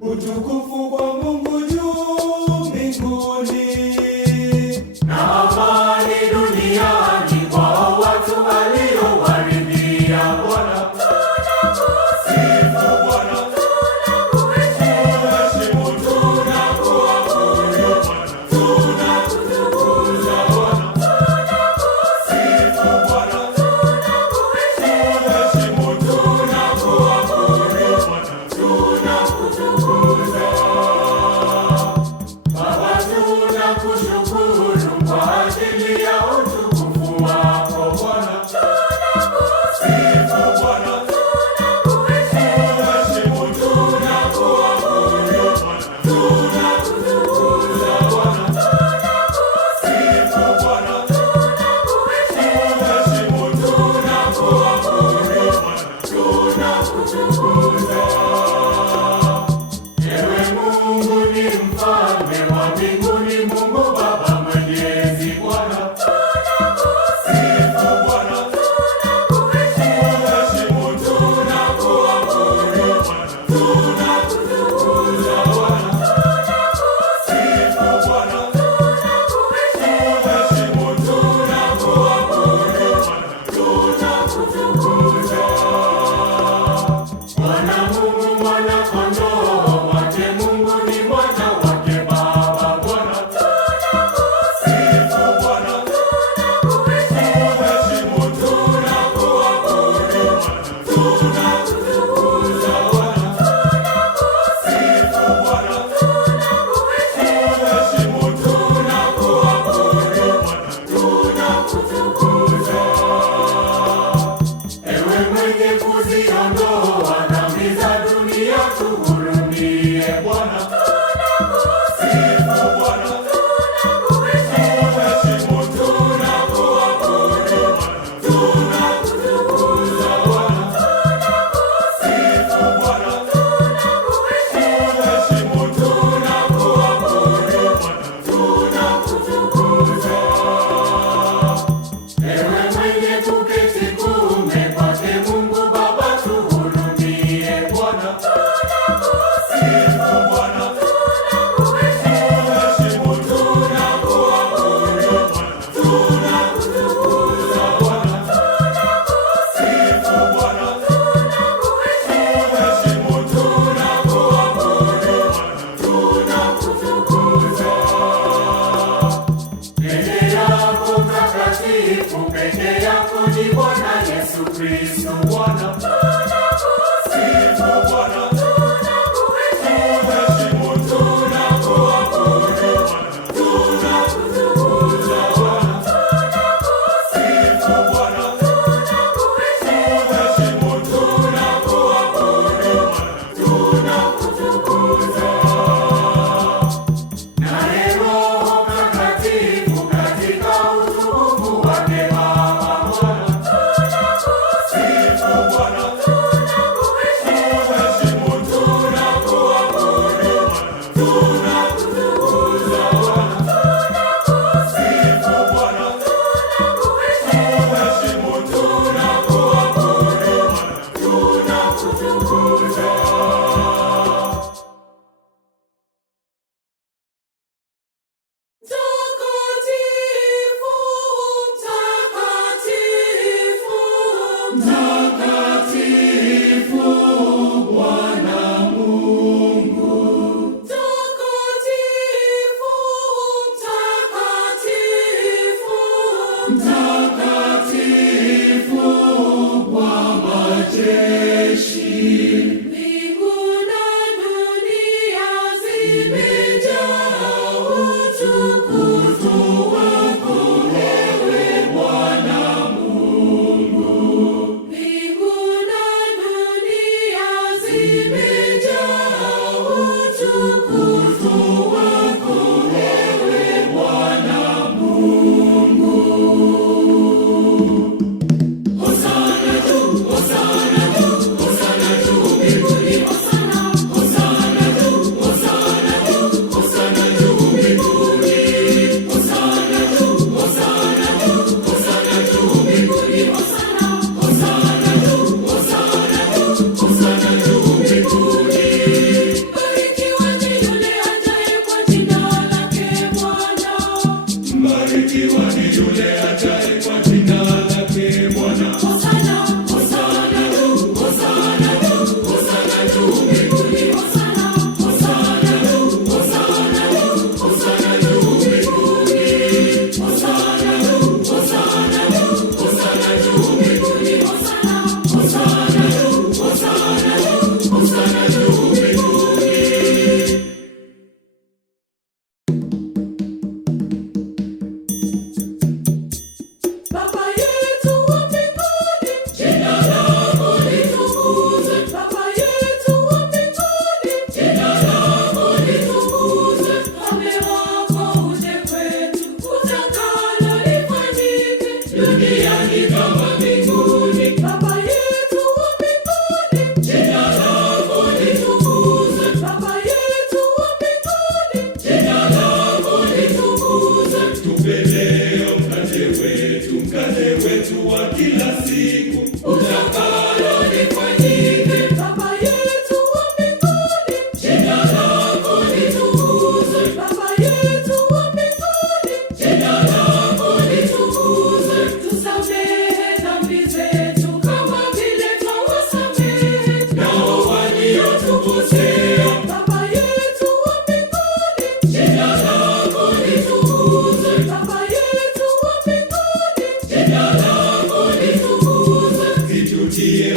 Utukufu kwa Mungu juu mbinguni, na amani duniani kwa watu aliowaridhia. Bwana tunakusifu, Bwana tunakuheshimu, tunakuabudu, tunakutukuza. Bwana tunakusifu, Bwana tunakuheshimu, tunakuabudu, tunakutukuza. Baba, tunakushukuru kwa ajili ya utukufu wako. Bwana tunakusifu, Bwana tunakuheshimu, tunakuabudu, tunakutukuza. Bwana tunakusifu, Bwana tunakuheshimu, tunakuabudu, tunakutukuza. Ewe Mungu ni mfalme wa mbinguni, Mungu Baba Mwenyezi. Bwana tunakusifu, Bwana tunakuheshimu, tunakuabudu, tunakutukuza. Bwana tunakusifu, Bwana tunakuheshimu, tunakuabudu, tunakutukuza. Bwana Mungu mwana-kondoo wake, Mungu ni mwana wake Baba. Bwana tunakusifu, Bwana tunakuheshimu, tunakuabudu, tunakutukuza. Bwana tunakusifu, Bwana tunakuheshimu, tunakuabudu, tunakutukuza. Ewe mwenye kuziondoa dhambi za dunia, tuhurumie. Bwana tunakusifu, Bwana tunakuheshimu, tunakuabudu, tunakutukuza. Bwana tunakusifu, Bwana tunakuheshimu, tunakuabudu, tunakutukuza. Ewe mwenye kuketi kuume kwake Mungu Baba, tuhurumie. Bwana tunakusifu, Bwana tunakuheshimu, tunakuabudu, tunakutukuza. Bwana tunakusifu, Bwana tunakuheshimu, tunakuabudu, tunakutukuza. Peke yako mtakatifu, peke yako ni Bwana Yesu Kristo. Bwana tunakusifu, Bwana tunakuheshimu, tunakuabudu, tunakutukuza. Bwana tunakusifu, Bwana tunakuheshimu, tunakuabudu, tunakutukuza. Naye Roho Mtakatifu katika utukufu wake Baba. Bwana tunakusifu, Bwana ndiye